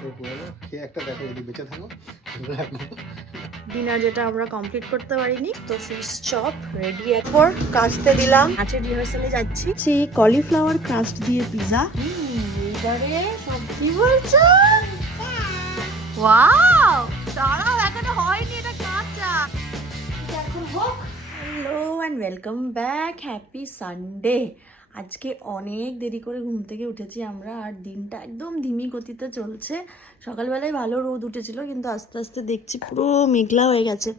সব করে দাও, খেয়ে একটা দেখো যদি বেঁচে থাকো ডিনার যেটা আমরা কমপ্লিট করতে পারিনি, তো ফিশ চপ রেডি। এরপর কাস্তে দিলাম, নাচের রিহার্সালে যাচ্ছি। কলিফ্লাওয়ার ক্রাস্ট দিয়ে পিজা। এবারে সবজি বলছো? ওয়াও, দাঁড়াও, এখনো হয়নি, এটা কাঁচা, এটা এখন হোক। Hello and welcome back, happy Sunday. আজকে অনেক দেরি করে ঘুম থেকে উঠেছি আমরা, আর দিনটা একদম ধিমি গতিতে চলছে। সকালবেলায় ভালো রোদ উঠেছিল, কিন্তু আস্তে আস্তে দেখছি পুরো মেঘলা হয়ে গেছে।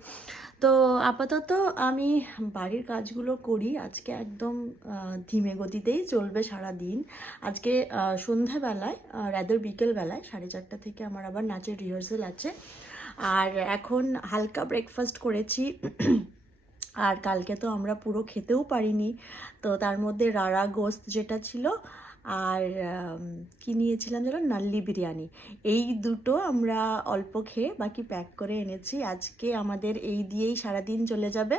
তো আপাতত আমি বাড়ির কাজগুলো করি, আজকে একদম ধীমে গতিতেই চলবে সারা দিন। আজকে সন্ধ্যাবেলায় রাদার বিকেলবেলায় 4:30 থেকে আমার আবার নাচের রিহার্সাল আছে। আর এখন হালকা ব্রেকফাস্ট করেছি। আর কালকে তো আমরা পুরো খেতেও পারিনি, তো তার মধ্যে রাড়া গোস্ত যেটা ছিল, আর কি নিয়েছিলাম যেন, নাল্লি বিরিয়ানি, এই দুটো আমরা অল্প খেয়ে বাকি প্যাক করে এনেছি। আজকে আমাদের এই দিয়েই সারাদিন চলে যাবে।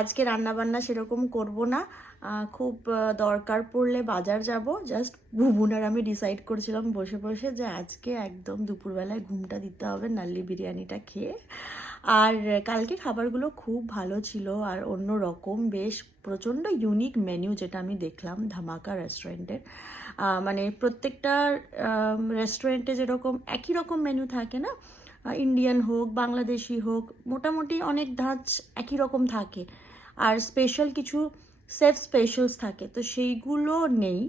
আজকে রান্নাবান্না সেরকম করব না, খুব দরকার পড়লে বাজার যাব। জাস্ট বুবুন আর আমি ডিসাইড করছিলাম বসে বসে যে আজকে একদম দুপুরবেলায় ঘুমটা দিতে হবে নাল্লি বিরিয়ানিটা খেয়ে। আর কালকে খাবারগুলো খুব ভালো ছিল, আর অন্য রকম বেশ প্রচণ্ড ইউনিক মেনু যেটা আমি দেখলাম ধামাকা রেস্টুরেন্টের। মানে প্রত্যেকটা রেস্টুরেন্টে যেরকম একই রকম মেনু থাকে না, ইন্ডিয়ান হোক বাংলাদেশি হোক, মোটামুটি অনেক ধাঁচ একই রকম থাকে, আর স্পেশাল কিছু সেফ স্পেশালস থাকে, তো সেইগুলো নেই।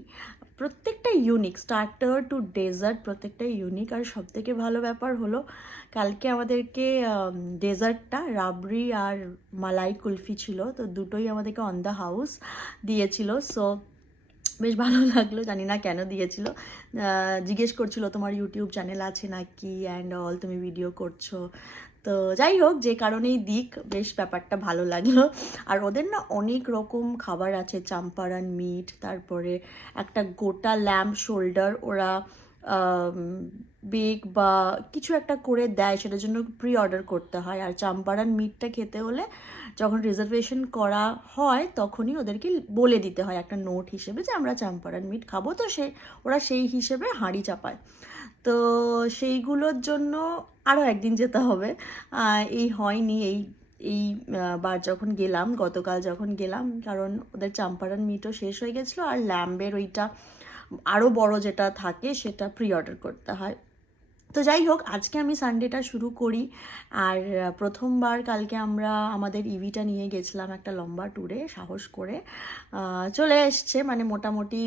প্রত্যেকটা ইউনিক, স্টার্টার টু ডেজার্ট প্রত্যেকটা ইউনিক। আর সবথেকে ভালো ব্যাপার হলো কালকে আমাদেরকে ডেজার্টটা রাবড়ি আর মালাই কুলফি ছিল, তো দুটোই আমাদেরকে অন দ্য হাউস দিয়েছিল। সো বেশ ভালো লাগলো, জানি না কেন দিয়েছিল। জিজ্ঞেস করছিল তোমার ইউটিউব চ্যানেল আছে নাকি অ্যান্ড অল, তুমি ভিডিও করছো। তো যাই হোক, যে কারণেই দিক, বেশ ব্যাপারটা ভালো লাগলো। আর ওদের না অনেক রকম খাবার আছে, চাম্পারান মিট, তারপরে একটা গোটা ল্যাম্ব শোল্ডার ওরা বেক বা কিছু একটা করে দেয়, সেটার জন্য প্রি অর্ডার করতে হয়। আর চাম্পারান মিটটা খেতে হলে যখন রিজার্ভেশন করা হয় তখনই ওদেরকে বলে দিতে হয় একটা নোট হিসেবে যে আমরা চাম্পারান মিট খাবো, তো ওরা সেই হিসেবে হাঁড়ি চাপায়। তো সেইগুলোর জন্য আরও একদিন যেতে হবে, এই হয়নি এই বার যখন গেলাম, গতকাল যখন গেলাম, কারণ ওদের চাম্পারান মিটও শেষ হয়ে গেছিলো, আর ল্যাম্বের ওইটা আরও বড় যেটা থাকে সেটা প্রি অর্ডার করতে হয়। তো যাই হোক, আজকে আমি সানডেটা শুরু করি। আর প্রথমবার কালকে আমরা আমাদের ইভিটা নিয়ে গেছিলাম একটা লম্বা ট্যুরে, সাহস করে চলে এসছে, মানে মোটামুটি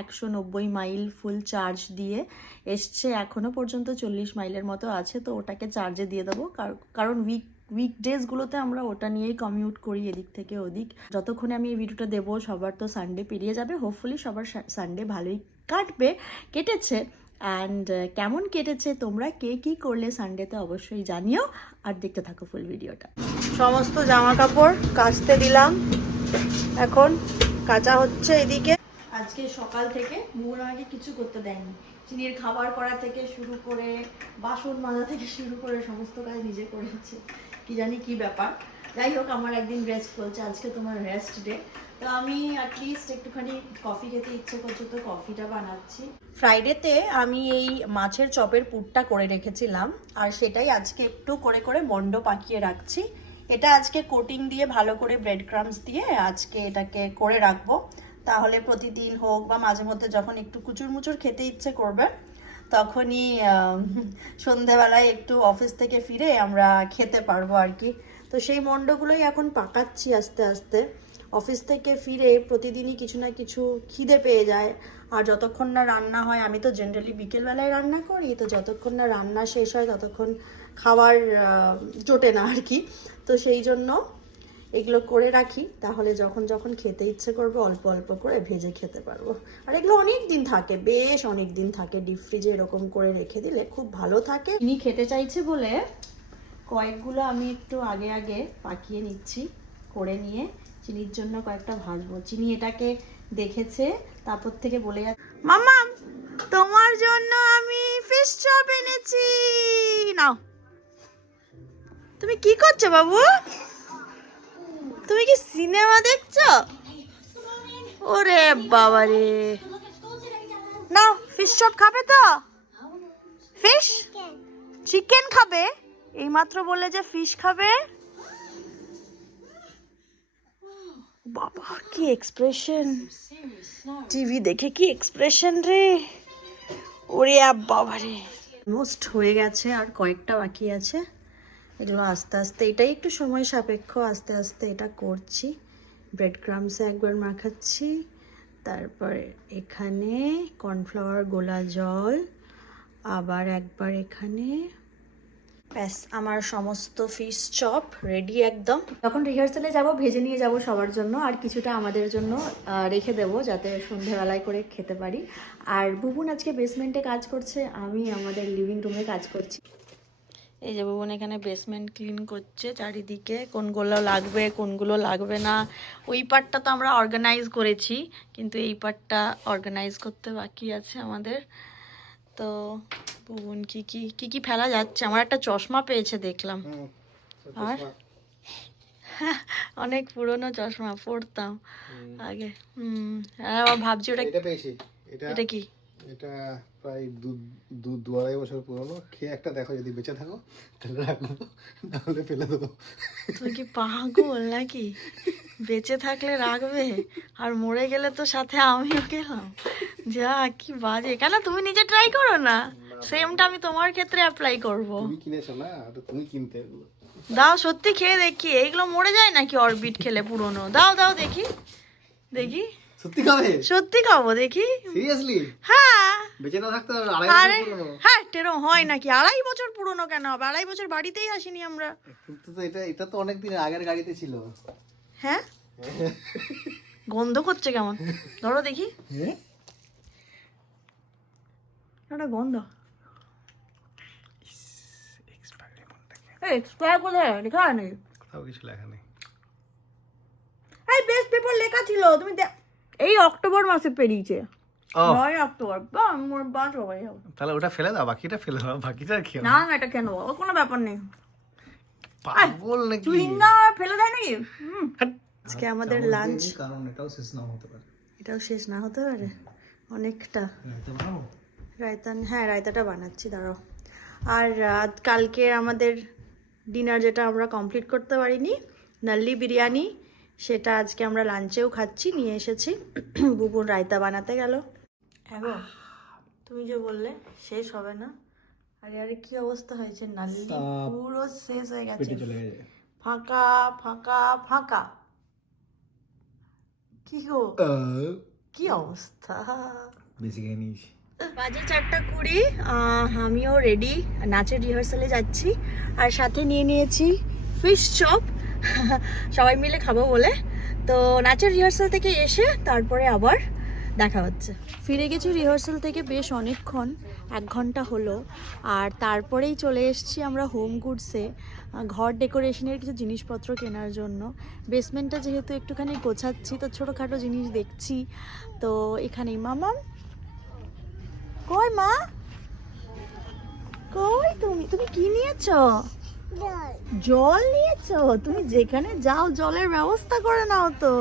190 মাইল ফুল চার্জ দিয়ে এসছে। এখনও পর্যন্ত 40 মাইলের মতো আছে, তো ওটাকে চার্জে দিয়ে দেবো, কারণ উইকডেজগুলোতে আমরা ওটা নিয়েই কমিউট করি এদিক থেকে ওদিক। যতক্ষণে আমি এই ভিডিওটা দেবো সবার তো সানডে পেরিয়ে যাবে, হোপফুলি সবার সানডে ভালোই কাটবে, কেটেছে। অ্যান্ড কেমন কেটেছে, তোমরা কে কী করলে সানডেতে অবশ্যই জানিও, আর দেখতে থাকো ফুল ভিডিওটা। সমস্ত জামা কাপড় কাচতে দিলাম, এখন কাচা হচ্ছে এদিকে। আজকে সকাল থেকে বুবুন আমাকে কিছু করতে দেয়নি, চিনির খাবার করা থেকে শুরু করে বাসন মাজা থেকে শুরু করে সমস্ত কাজ নিজে করেছে, কি জানি কি ব্যাপার। যাই হোক, আমার একদিন রেস্ট বলছে, আজকে তোমার রেস্ট ডে, তো আমি অ্যাটলিস্ট একটুখানি কফি খেতে ইচ্ছে করছে, তো কফিটা বানাচ্ছি। ফ্রাইডেতে আমি এই মাছের চপের পুরটা করে রেখেছিলাম, আর সেটাই আজকে একটু করে করে মন্ড পাকিয়ে রাখছি। এটা আজকে কোটিং দিয়ে ভালো করে ব্রেড ক্রামস দিয়ে আজকে এটাকে করে রাখবো, তাহলে প্রতিদিন হোক বা মাঝে মধ্যে যখন একটু কুচুর মুচুর খেতে ইচ্ছে করবে তখনই সন্ধেবেলায় একটু অফিস থেকে ফিরে আমরা খেতে পারবো আর কি। তো সেই মন্ডগুলোই এখন পাকাচ্ছি আস্তে আস্তে। অফিস থেকে ফিরে প্রতিদিনই কিছু না কিছু খিদে পেয়ে যায়, আর যতক্ষণ না রান্না হয়, আমি তো জেনারেলি বিকেলবেলায় রান্না করি, তো যতক্ষণ না রান্না শেষ হয় ততক্ষণ খাবার জোটে না আর কি। তো সেই জন্য এগুলো করে রাখি, তাহলে যখন যখন খেতে ইচ্ছে করবে অল্প অল্প করে ভেজে খেতে পারবো। আর এগুলো অনেক দিন থাকে, বেশ অনেক দিন থাকে, ডিপ ফ্রিজে এরকম করে রেখে দিলে খুব ভালো থাকে। ইনি খেতে চাইছে বলে কয়েকগুলো আমি একটু আগে আগে পাকিয়ে নিচ্ছি, করে নিয়ে চিনির জন্য কয়েকটা ভাজবো। চিনি এটাকে দেখেছে, তারপর থেকে বলে যাচ্ছে, মাম্মা তোমার জন্য আমি ফিশ চপ এনেছি, নাও। তুমি কি করছো বাবু? তুমি কি সিনেমা দেখছো? ওরে বাবা রে, নাও ফিশ চপ খাবে তো? ফিশ চিকেন খাবে, এইমাত্র বললে যে ফিশ খাবে। বাবা কি এক্সপ্রেশন, টিভি দেখে কি এক্সপ্রেশন রে, ওরে বাবা রে। অলমোস্ট হয়ে গেছে, আর কয়েকটা বাকি আছে, এগুলো আস্তে আস্তে, এটাই একটু সময় সাপেক্ষ, আস্তে আস্তে এটা করছি। ব্রেড ক্রামসে একবার মাখাচ্ছি, তারপর এখানে কর্নফ্লাওয়ার গোলা জল, আবার একবার এখানে, ব্যাস আমার সমস্ত ফিশ চপ রেডি একদম। যখন রিহার্সালে যাব ভেজে নিয়ে যাব সবার জন্য, আর কিছুটা আমাদের জন্য রেখে দেবো যাতে সন্ধেবেলায় করে খেতে পারি। আর বুবুন আজকে বেসমেন্টে কাজ করছে, আমি আমাদের লিভিং রুমে কাজ করছি। এই যে বুবুন এখানে বেসমেন্ট ক্লিন করছে চারিদিকে, কোনগুলো লাগবে কোনগুলো লাগবে না। ওই পার্টটা তো আমরা অর্গানাইজ করেছি, কিন্তু এই পার্টটা অর্গানাইজ করতে বাকি আছে আমাদের। তো বুবুন কি কি কি কি ফেলা যাচ্ছে, আমার একটা চশমা পেয়েছে দেখলাম, আর অনেক পুরনো চশমা, পড়তাম আগে। আর আবার ভাবছি ওটা পেয়েছি। এটা কি? এটা প্রায় দু আড়াই বছর পুরনো। খেয়ে একটা দেখো, যদি বেঁচে থাকো তাহলে রাখবো, নাহলে ফেলে দেবো। তুই কি পাগল নাকি? বেঁচে থাকলে রাখবে, আর মরে গেলে তো সাথে আমিও গেলাম। যা কি বাজে, কেন তুমি নিজে ট্রাই করো না, সেমটা আমি তোমার ক্ষেত্রে অ্যাপ্লাই করব। তুমি কিনেছো না, তো তুমি কিনতে এগুলো দাও, সত্যি খেয়ে দেখি, এইগুলো মরে যায় নাকি অরবিট খেলে পুরনো? দাও দাও দেখি দেখি। সত্যি খাবে? সত্যি খাবো দেখি। সিরিয়াসলি? হ্যাঁ বেঁচে না থাকতে আড়াই আরে বছর পুরনো? হ্যাঁ, টেরম হয় নাকি? 2.5 বছর পুরনো কেন হবে? 2.5 বছর বাড়িতেই আসিনি আমরা। কিন্তু তো এটা তো অনেক দিন আগের গাড়িতে ছিল। হ্যাঁ, গন্ধ করছে কেমন, ধরো দেখি। একটা গন্ধ, এক্সপায়ার কোথায় লেখা নেই? কোথাও কিছু লেখা নেই। এই বেস্ট পেপার লেখা ছিল, তুমি এই অক্টোবর মাসে পেরিয়েছে, 9 অক্টোবর। তাহলে ওটা ফেলে দাও, বাকিটা ফেলে দাও, বাকিটা খেয়ে না না, এটা কেন বাবা, কোনো ব্যাপার নেই। পাগল নাকি? চুইংগা ফেলে দেয় নাকি? আজকে আমাদের লাঞ্চ, কারণ এটাও শেষ না হতে পারে। এটাও শেষ না হতে পারে অনেকটা। রায়তা, হ্যাঁ রায়তাটা বানাচ্ছি, দাঁড়াও। আর কালকে আমাদের ডিনার যেটা আমরা কমপ্লিট করতে পারিনি, নাল্লি বিরিয়ানি, সেটা আজকে আমরা লাঞ্চেও খাচ্ছি, নিয়ে এসেছি। বুবুর রায়তা বানাতে গেল। হ্যাঁ গো, তুমি যে বললে শেষ হবে না, আরে আরে কি অবস্থা হয়েছে, নাল্লি পুরো শেষ হয়ে গেছে, ফাঁকা ফাঁকা ফাঁকা। কি গো, কি অবস্থা, বেশি খেয়ে নিয়েছি। বাজে 4:20, আমিও রেডি, নাচের রিহার্সালে যাচ্ছি, আর সাথে নিয়ে নিয়েছি ফিশ চপ, সবাই মিলে খাবো বলে। তো নাচের রিহার্সাল থেকে এসে তারপরে আবার দেখা হচ্ছে। ফিরে গেছি রিহার্সাল থেকে বেশ অনেকক্ষণ, 1 ঘন্টা হলো, আর তারপরেই চলে এসেছি আমরা হোম গুডসে, ঘর ডেকোরেশনের কিছু জিনিসপত্র কেনার জন্য। বেসমেন্টটা যেহেতু একটুখানি গোছাচ্ছি, তো ছোটোখাটো জিনিস দেখছি। তো এখানেই মামাম, কই মা, কই তুমি, তুমি কি নিয়েছো? জল নিয়েছো? তুমি যেখানে যাও জলের ব্যবস্থা করে নাও তো।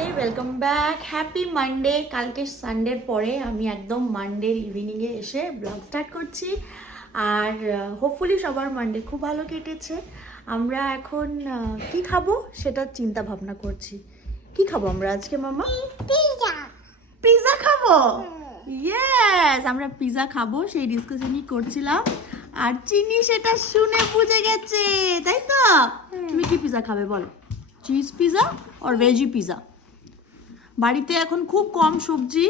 এই ওয়েলকাম ব্যাক, হ্যাপি মানডে। কালকে সানডের পরে আমি একদম মানডের ইভিনিংয়ে এসে ব্লগ স্টার্ট করছি, আর হোপফুলি সবার মানডে খুব ভালো কেটেছে। আমরা এখন কি খাবো সেটা চিন্তা ভাবনা করছি। কি খাবো আমরা আজকে মামা? পিৎজা খাবো, ইয়েস আমরা পিৎজা খাবো, সেই ডিসকাশনই করছিলাম। আর চিনি সেটা শুনে বুঝে গেছে, তাই তো? তুমি কি পিৎজা খাবে বলো, চিজ পিৎজা আর ভেজি পিৎজা? বাড়িতে এখন খুব কম সবজি,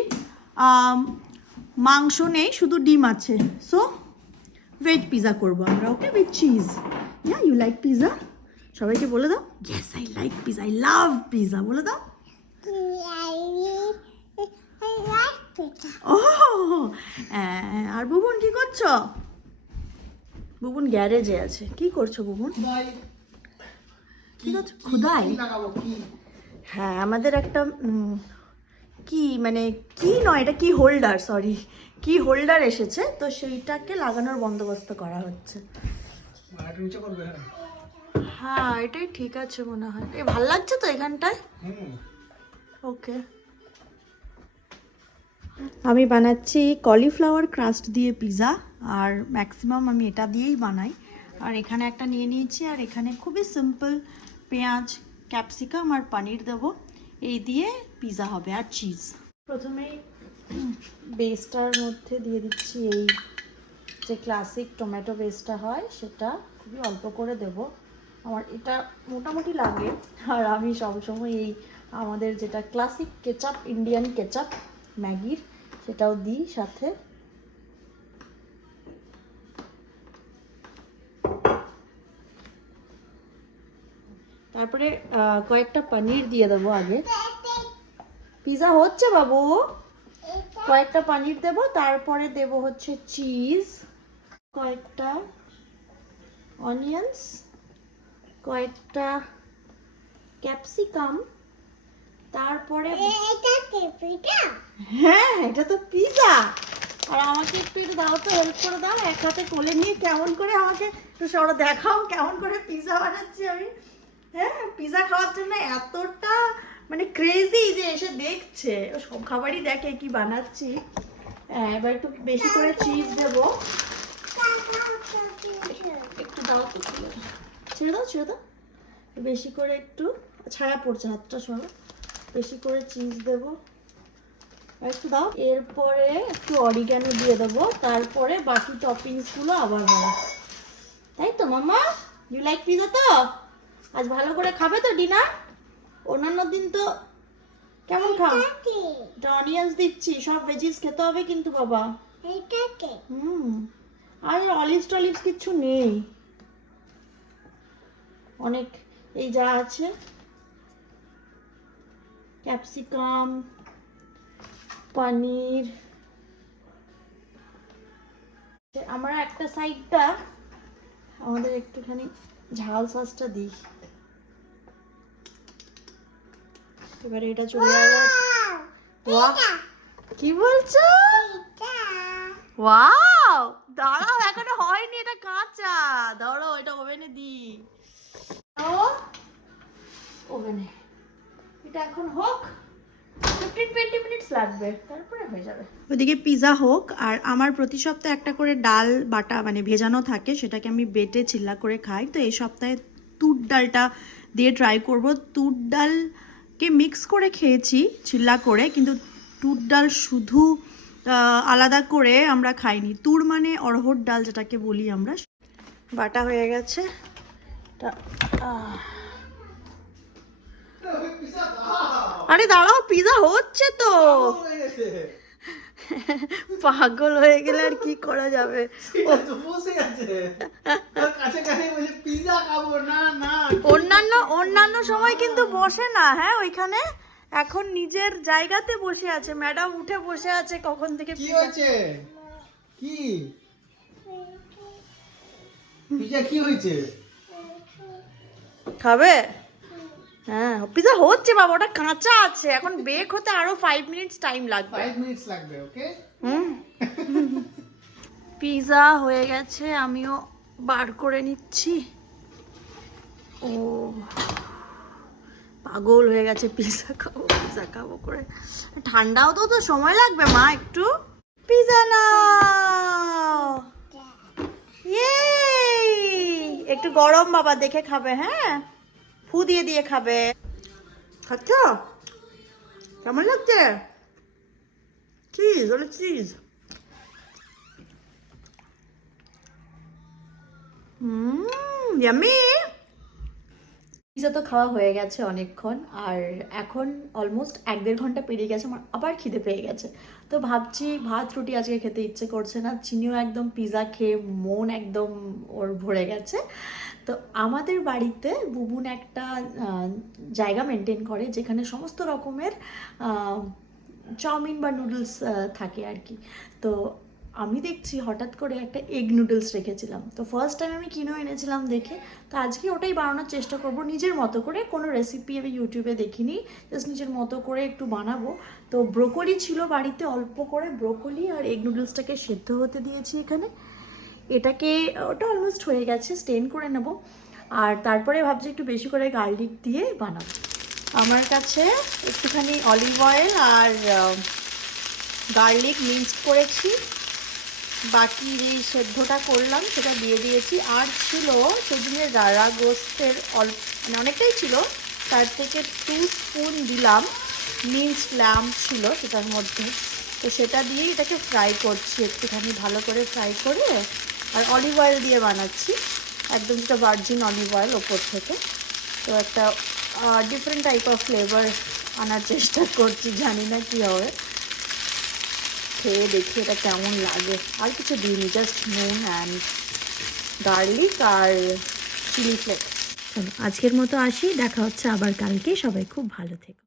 মাংস নেই, শুধু ডিম আছে, সো ভেজ পিৎজা করবো আমরা, okay, with cheese. Yeah, you like pizza? সবাইকে বলে দাও, yes I like pizza, I love pizza, বলে দাও। ও, আর বুবুন কি করছো? বুবুন গ্যারেজে আছে। কি করছো বুবুন? কি করছো? খুদাই? হ্যাঁ, আমাদের একটা কি মানে কি নয়, এটা কি হোল্ডার, সরি, কি হোল্ডার এসেছে, তো সেইটাকে লাগানোর বন্দোবস্ত করা হচ্ছে। হ্যাঁ, এটাই ঠিক আছে মনে হয়। ভাল লাগছে তো এখানটায়? ওকে। আমি বানাচ্ছি কলিফ্লাওয়ার ক্রাস্ট দিয়ে পিৎজা, আর ম্যাক্সিমাম আমি এটা দিয়েই বানাই। আর এখানে একটা নিয়ে নিয়েছি, আর এখানে খুবই সিম্পল পেঁয়াজ, ক্যাপসিকাম আর পনির দেবো, এই দিয়ে পিৎজা হবে, আর চিজ। প্রথমেই বেসটার মধ্যে দিয়ে দিচ্ছি এই যে ক্লাসিক টমেটো বেসটা হয় সেটা, খুবই অল্প করে দেব। আমার এটা মোটামুটি লাগে, আর আমি সবসময় এই আমাদের যেটা ক্লাসিক কেচাপ, ইন্ডিয়ান কেচাপ ম্যাগির, সেটাও দিই সাথে। তারপরে কয়েকটা পনির দিয়ে দেবো আগে। পিৎজা হচ্ছে বাবু, কয়েকটা পনির দেবো, তারপরে দেব হচ্ছে চিজ, কয়েকটা অনিয়ন্স, কয়েকটা ক্যাপসিকাম, তারপরে হ্যাঁ এটা তো পিৎজা। আর আমাকে একটু এটা দাও তো, হেল্প করে দাও, এক হাতে কোলে নিয়ে কেমন করে আমাকে একটু সরো দেখাও কেমন করে পিৎজা বানাচ্ছি আমি। হ্যাঁ, পিৎজা খাওয়ার জন্য এতটা মানে ক্রেজি যে এসে দেখছে, ও সব খাবারই দেখে কি বানাচ্ছি। হ্যাঁ, এবার একটু বেশি করে চিজ দেবো, একটু দাও তো, ছেড়ে দাও ছেড়ে দাও, বেশি করে একটু ছায়া পড়ছে, হাতটা সরো, বেশি করে চিজ দেবো, আর একটু দাও। এরপরে একটু অরিগ্যানো দিয়ে দেবো, তারপরে বাকি টপিংসগুলো আবার দেবো। তাই তো মামা, ইউ লাইক পিৎজা তো? আজ ভালো করে খাবে তো ডিনার? অন্যান্য দিন তো কেমন খাও? এটা অনিয়ন্স দিচ্ছি, সব ভেজিস খেতে হবে কিন্তু বাবা। আর অলিভস টলিভস কিচ্ছু নেই, অনেক এই যা আছে ক্যাপসিকাম, পনির। আমরা একটা সাইডটা আমাদের একটুখানি ঝাল সসটা দিই, এবারে এটা চলে যাবে। বাহ, কি বলছো? ওয়াও, দাঁড়াও এখনো হয়নি, এটা কাঁচা, দাঁড়াও এটা ওভেনে দিই। ওভেনে এটা এখন হোক, 15-20 মিনিটস লাগবে, তারপরে হয়ে যাবে। ওদিকে পিৎজা হোক, আর আমার প্রতি সপ্তাহে একটা করে ডাল বাটা মানে ভেজানো থাকে, সেটাকে আমি বেটে চিল্লা করে খাই। তো এই সপ্তাহে তুর ডালটা দিয়ে ট্রাই করব। তুর ডালকে মিক্স করে খেয়েছি চিল্লা করে, কিন্তু তুর ডাল শুধু আলাদা করে আমরা খাইনি। তুর মানে অড়হর ডাল যেটাকে বলি আমরা। বাটা হয়ে গেছে, আরে দাঁড়াও, পিৎজা হচ্ছে তো। পাগল হয়ে গেলে আর কি করা যাবে। অন্যান্য সময় কিন্তু বসে না, হ্যাঁ ওইখানে এখন নিজের জায়গাতে বসে আছে। ম্যাডাম উঠে বসে আছে কখন থেকে। কি হয়েছে? কি পিৎজা কি হয়েছে? খাবে? হ্যাঁ, পিৎজা হচ্ছে বাবা, ওটা কাঁচা আছে, এখন বেক হতে আরো 5 মিনিটস টাইম লাগবে। 5 মিনিটস লাগবে, ওকে। পিৎজা হয়ে গেছে, আমিও বার করে নিচ্ছি। ও পাগল হয়ে গেছে, পিৎজা খাবো করে। ঠান্ডাও তো সময় লাগবে মা, একটু। পিৎজা নাও, ইয়ে একটু গরম বাবা, দেখে খাবে, হ্যাঁ ফু দিয়ে দিয়ে খাবে। খাচ্ছ? কেমন লাগছে? চিজ, ওটা চিজ। ইয়াম্মি। পিৎজা তো খাওয়া হয়ে গেছে অনেকক্ষণ, আর এখন অলমোস্ট 1-1.5 ঘন্টা পেরিয়ে গেছে, আমার আবার খিদে পেয়ে গেছে। তো ভাবছি ভাত রুটি আজকে খেতে ইচ্ছে করছে না। চিনিও একদম পিৎজা খেয়ে মন একদম ওর ভরে গেছে। তো আমাদের বাড়িতে বুবুন একটা জায়গা মেনটেন করে যেখানে সমস্ত রকমের চাউমিন বা নুডলস থাকে আর কি। তো আমি দেখছি হঠাৎ করে একটা এগ নুডলস রেখেছিলাম, তো ফার্স্ট টাইম আমি কিনেও এনেছিলাম দেখে। তো আজকে ওটাই বানানোর চেষ্টা করব নিজের মতো করে, কোনো রেসিপি আমি ইউটিউবে দেখিনি, জাস্ট নিজের মতো করে একটু বানাবো। তো ব্রোকলি ছিল বাড়িতে, অল্প করে ব্রোকলি আর এগ নুডলসটাকে সেদ্ধ হতে দিয়েছি এখানে। এটাকে ওটা অলমোস্ট হয়ে গেছে, স্টেন করে নেব। আর তারপরে ভাবছি একটু বেশি করে গার্লিক দিয়ে বানাবো। আমার কাছে একটুখানি অলিভ অয়েল আর গার্লিক মিক্স করেছি, বাকি যে সেদ্ধটা করলাম সেটা দিয়ে দিয়েছি। আর ছিল সেদিনের রাড়া গোস্তের মানে অনেকটাই ছিল, তার থেকে 2 স্পুন দিলাম মিন্সড ল্যাম্ব ছিল সেটার মধ্যে। তো সেটা দিয়ে এটাকে ফ্রাই করছি একটুখানি ভালো করে ফ্রাই করে। আর অলিভ অয়েল দিয়ে বানাচ্ছি, একদম যেটা ভার্জিন অলিভ অয়েল ওপর থেকে। তো একটা ডিফারেন্ট টাইপ অফ ফ্লেভার আনার চেষ্টা করছি, জানি না কী হবে, খেয়ে দেখি এটা কেমন লাগে। আর কিছু দিইনি, জাস্ট নুন অ্যান্ড গার্লিক আর চিলি ফ্লেক্স। আজকের মতো আসি, দেখা হচ্ছে আবার কালকে। সবাই খুব ভালো থেকো।